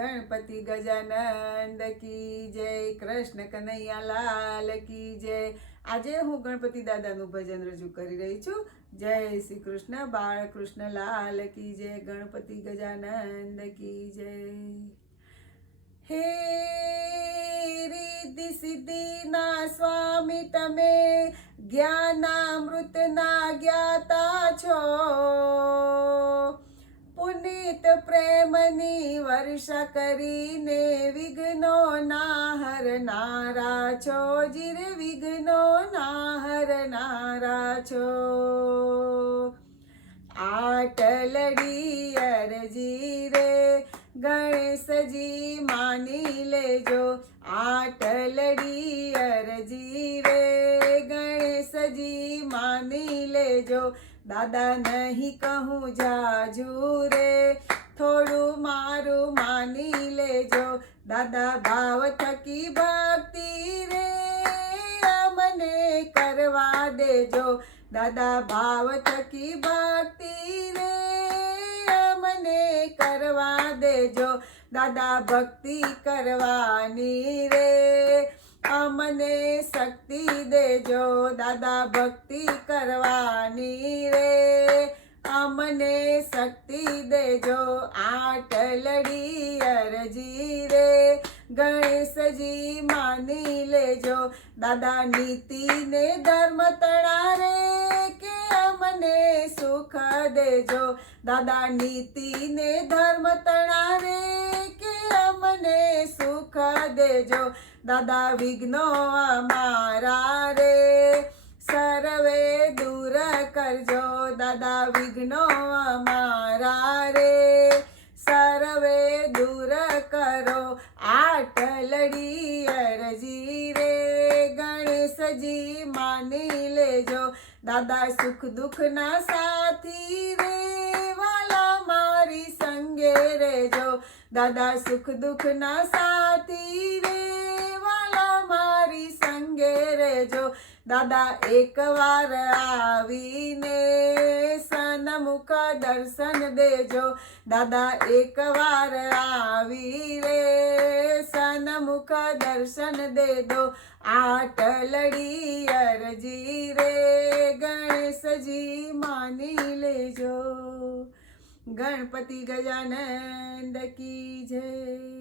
ગણપતિ ગજાનંદ કી જય, કૃષ્ણ કનૈયા લાલ કી જય. આજે હું ગણપતિ દાદાનું ભજન રજૂ કરી રહી છું. જય શ્રી કૃષ્ણ બાળકૃષ્ણ લાલ કી જય, ગણપતિ ગજાનંદ કી જય. હે રિદ્ધિ સિદ્ધિના સ્વામી, તમે જ્ઞાનામૃતના જ્ઞાતા છો. પુનિત પ્રેમની વર્ષા કરીને વિઘ્નો ના હરનારા છો, જીર વિઘ્નો ના હરનારા છો. આટલડી અરજી રે, ગણેશજી માની લેજો. આટલડી અરજી રે, ગણેશજી માની લેજો. દાદા નહીં કહું જાજુ રે થોડું મારું માની લેજો. દાદા ભાવ થકી ભક્તિ રે મને કરવા દેજો. દાદા ભાવ થકી ભક્તિ રે મને કરવા દેજો. દાદા ભક્તિ કરવાની રે અમને શક્તિ દેજો. દાદા ભક્તિ કરવાની રે અમને શક્તિ દેજો આટલડી અરજી રે ગણેશજી માની લેજો, દાદા નીતિ ને ધર્મ તણા રે કે અમને સુખ દેજો. દાદા નીતિ ને ધર્મ તણા રે કે અમને સુખ દેજો. દાદા વિઘ્નો અમારા રે, સર્વે દૂર કરજો દાદા વિઘ્નો અમારા રે. સર્વે દૂર કરો આટલડી અરજી રે. ગણેશજી માની લેજો દાદા સુખ દુઃખના સાથી રે. વાલા મારી સંગે રેજો દાદા સુખ દુઃખના સાથી રે. વાલા મારી સંગે રહેજો દાદા એકવાર આવીને સનમુખ દર્શન દેજો. દાદા એકવાર આવી રે સનમુખ દર્શન દેદો આટલડી અરજી રે, ગણેશજી માની લેજો. ગણપતિ ગજાનંદ કી જય.